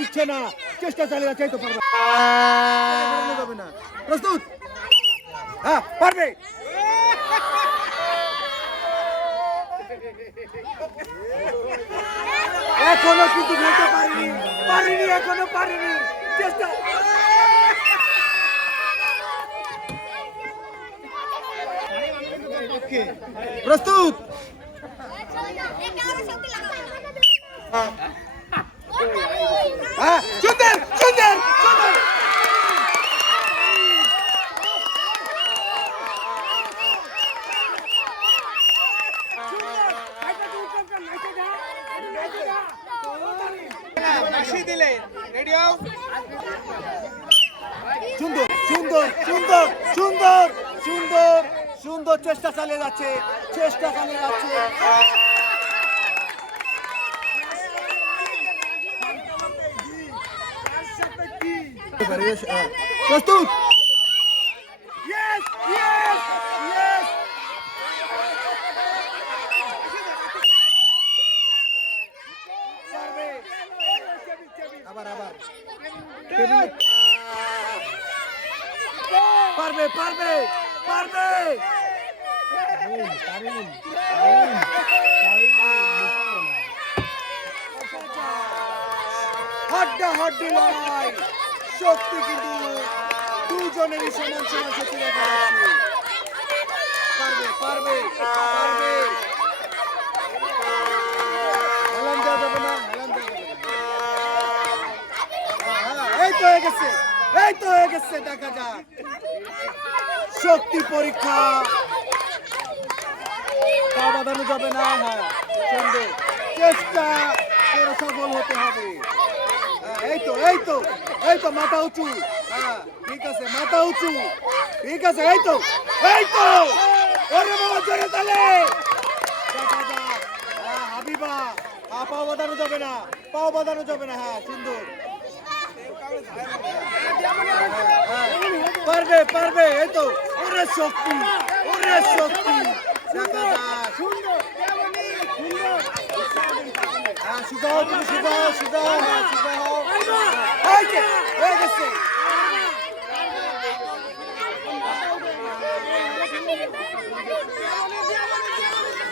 দিচ্ছে না, চেষ্টা চালিয়ে যাচ্ছে, তো পারবে যাবে না। প্রস্তুত? হ্যাঁ, পারবে। এখনো কিন্তু খেলতে পারিনি, এখনো পারিনি, চেষ্টা। প্রস্তুত? হ্যাঁ, সুন্দর সুন্দর সুন্দর। সুন্দর সুন্দর সুন্দর সুন্দর সুন্দর সুন্দর, চেষ্টা চালিয়ে যাচ্ছে, চেষ্টা চালিয়ে যাচ্ছে। প্রস্তুত? আবার আবার পারবে পারবে পারবে। হাড্ডাহাড্ডি লড়াই, শক্তি কিন্তু দুজনেরই সমান সমান শক্তি দেখা যাচ্ছে। পারবে পারবে পারবে, হেলান দেওয়া যাবে না, হেলান দেওয়া যাবে না। এই তো হয়ে গেছে, এই তো হয়ে গেছে, দেখা যাক। শক্তি পরীক্ষা, পা বাঁধানো যাবে না। হ্যাঁ, সুন্দর, চেষ্টা করে সফল হতে হবে। এই তো এই তো এই তো, মাথা উঁচু। হ্যাঁ, ঠিক আছে, মাথা উঁচু, ঠিক আছে। এই তো এই তো, ওরে বাবা, জোরে তালে। দেখা যাক। হ্যাঁ, হাবিবা, পাও বাঁধানো যাবে না, পাও বাঁধানো যাবে না। হ্যাঁ, সুন্দর, পারবে পারবে। এই তো, ওরে শক্তি, ওরে শক্তি, দেখা যাক। হ্যাঁ, সুজাও, তুমি সুজাও, সুজাও, হ্যাঁ, সুজাও। এই যে, হয়ে গেছে।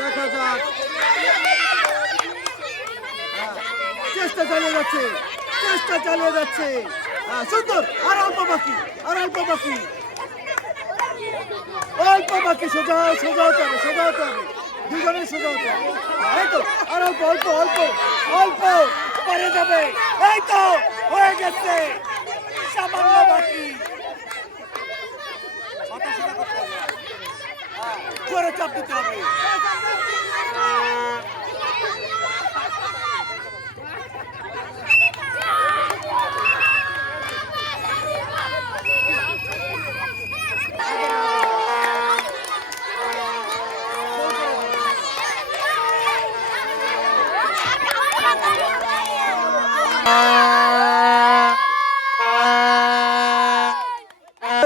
দেখা যাক। চেষ্টা চালিয়ে যাচ্ছে, চেষ্টা চালিয়ে যাচ্ছে। সুন্দর, আর অল্প বাকি, আর অল্প বাকি, অল্প বাকি। সোজা সোজা হতে হবে, সোজা হতে হবে, দুজনেই সোজা হতে হবে। এই তো, আর অল্প অল্প অল্প অল্প, পরে যাবে। এই তো হয়ে গেছে, সামান্য বাকি। জোরে চাপ দিতে হবে।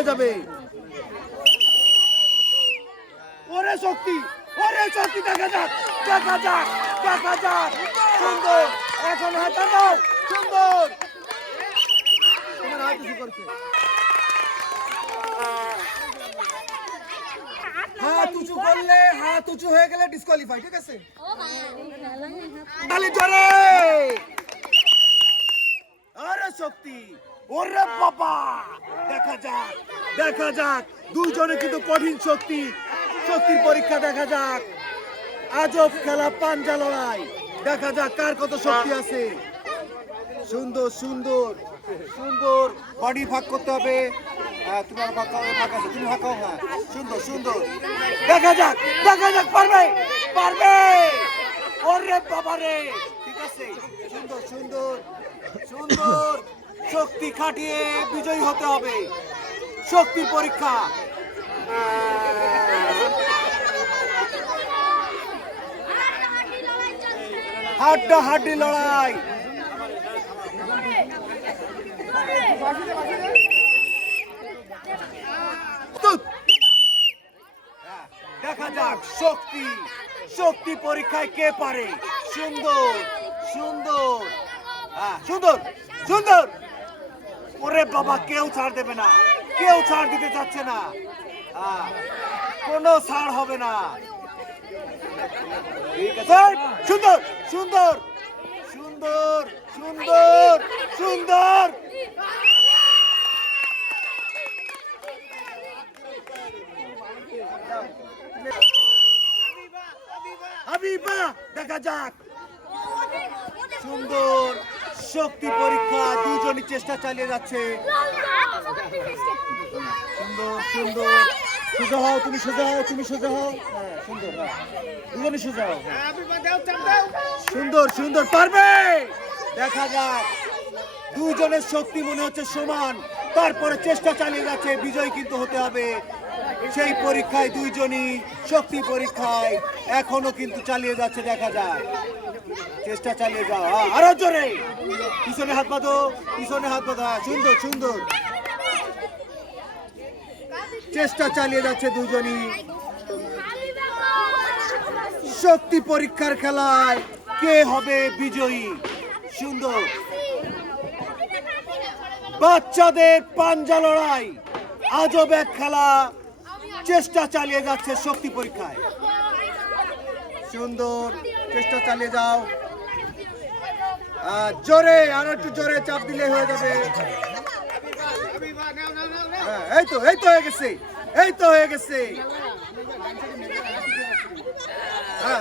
যাবে, ওরে শক্তি, ওরে শক্তি, দেখা যাক, দেখা যাক, দেখা যাক। সুন্দর, এখন হাতে দাও, সুন্দর। তোমার হাত উঁচু করছে, হাত উঁচু করলে, হাত উঁচু হয়ে গেলে ডিসকোয়ালিফাই, ঠিক আছে? তাহলে জোরে, আরে শক্তি, ওরে বাবা, দেখা যাক, দেখা যাক। দুইজনে কিন্তু কঠিন শক্তি, শক্তির পরীক্ষা। দেখা যাক, আজব খেলা, পাঞ্জা লড়াই। দেখা যাক কার কত শক্তি আছে। সুন্দর সুন্দর সুন্দর, বডি ভাগ করতে হবে। তোমার ভাগ আছে, তুমি ভাগ। হ্যাঁ, সুন্দর সুন্দর, দেখা যাক, দেখা যাক, পারবে পারবে। ওরে বাবা রে, ঠিক আছে, সুন্দর সুন্দর সুন্দর। শক্তি খাটিয়ে বিজয়ী হতে হবে, শক্তির পরীক্ষা। হাড্ডাহাড্ডি লড়াই। দেখা যাক শক্তি, শক্তি পরীক্ষায় কে পারে। সুন্দর সুন্দর সুন্দর সুন্দর। ওরে বাবা, কেউ ছাড় দেবে না, কেউ ছাড় দিতে চাচ্ছে না, কোনো ছাড় হবে না। ঠিক আছে, সুন্দর সুন্দর সুন্দর সুন্দর সুন্দর। হাবিবা, দেখা যাক। সুন্দর শক্তি পরীক্ষা, দুজনই চেষ্টা চালিয়ে যাচ্ছে। সুন্দর সুন্দর। সোজা হও, তুমি সোজা হও, তুমি সোজা হও। সুন্দর, দুজনই সোজা হও। সুন্দর সুন্দর, পারবে। দেখা যাক, দুজনের শক্তি মনে হচ্ছে সমান, তারপরে চেষ্টা চালিয়ে যাচ্ছে। বিজয় কিন্তু হতে হবে সেই পরীক্ষায়। দুইজনই শক্তি পরীক্ষায় এখনো কিন্তু চালিয়ে যাচ্ছে। দেখা যাক, চেষ্টা চালিয়ে যাও। আরো জোরে, পিছনে হাত বাঁধো, পিছনে হাত বাঁধো। সুন্দর সুন্দর, চেষ্টা চালিয়ে যাচ্ছে দুজনই। শক্তি পরীক্ষার খেলায় কে হবে বিজয়ী? সুন্দর, বাচ্চাদের পাঞ্জা লড়াই, আজব এক খেলা। চেষ্টা চালিয়ে যাচ্ছে শক্তি পরীক্ষায়। সুন্দর, চেষ্টা চালিয়ে যাও। জোরে, আরো একটু জোরে চাপ দিলে হয়ে যাবে। এই তো, এই তো হয়ে গেছে, এই তো হয়ে গেছে।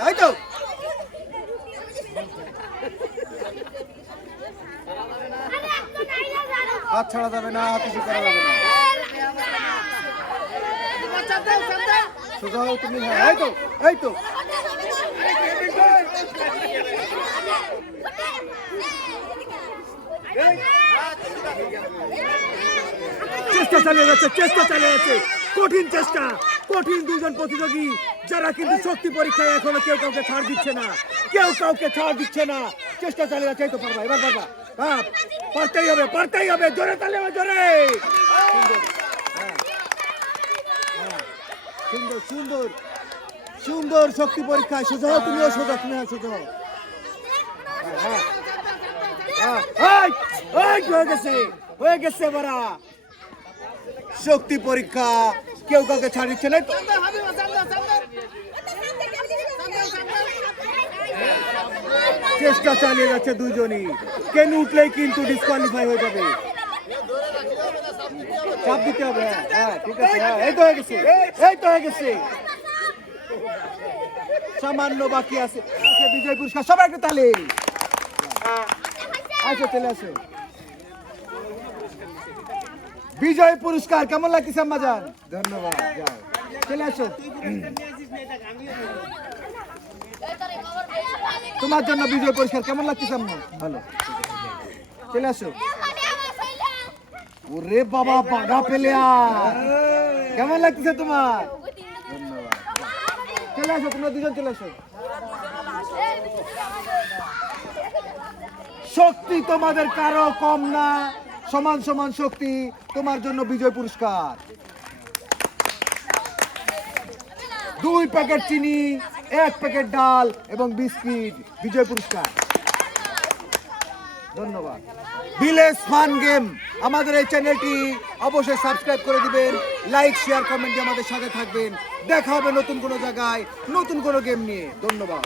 এই তো, হাত ছাড়া যাবে না, হাত কিছু করা যাবে না। সোজা হও তুমি। এই তো, এই তো। চেষ্টা চালিয়ে যাচ্ছে, চেষ্টা চালিয়ে যাচ্ছে, কঠিন চেষ্টা, কঠিন। দুজন প্রতিযোগী যারা কিন্তু শক্তি পরীক্ষায় এখনো কেউ কাউকে ছাড় দিচ্ছে না, কেউ কাউকে ছাড় দিচ্ছে না। চেষ্টা চালিয়ে যাচ্ছে। এই তো পারবা, এবার পারবা। পারতেই হবে, পারতেই হবে। জোরে চালিয়ে হবে, জোরে। সুন্দর সুন্দর সুন্দর, শক্তি পরীক্ষায়। সোজা হও, তুমিও সোজা, তুমি সোজা হও। হয়ে গেছে, হয়ে গেছে। বারা শক্তি পরীক্ষা, কেউ কাউকে ছাড় দিচ্ছে না। চেষ্টা চালিয়ে যাচ্ছে দুজনই। কেন উঠলেই কিন্তু ডিসকোয়ালিফাই হয়ে যাবে। চাপ দিতে হবে। হ্যাঁ, ঠিক আছে। এই তো হয়ে গেছে, এই তো হয়ে গেছে। সামান্য বাকি আছে, বিজয় পুরস্কার। সবাই একটু তালি। আসো, চলে আসো। বিজয় পুরস্কার কেমন লাগতেছে আম্মাজান? ধন্যবাদ, যাও চলে আসো। তোমার জন্য বিজয় পুরস্কার কেমন লাগতেছে আম্মা? ভালো, চলে আসো। ওরে বাবা, বাঘা প্লেয়ার, কেমন লাগতেছে তোমার? ধন্যবাদ, চলে আসো, তোমরা দুজন চলে আসো। শক্তি তোমাদের কারো কম না, সমান সমান শক্তি। তোমার জন্য বিজয় পুরস্কার 2 প্যাকেট চিনি, 1 প্যাকেট ডাল এবং বিস্কিট। বিজয় পুরস্কার। ধন্যবাদ। ভিলেজ ফান গেম, আমাদের এই চ্যানেলটি অবশ্যই সাবস্ক্রাইব করে দিবেন, লাইক শেয়ার কমেন্ট দিয়ে আমাদের সাথে থাকবেন। দেখা হবে নতুন কোনো জায়গায় নতুন কোনো গেম নিয়ে। ধন্যবাদ।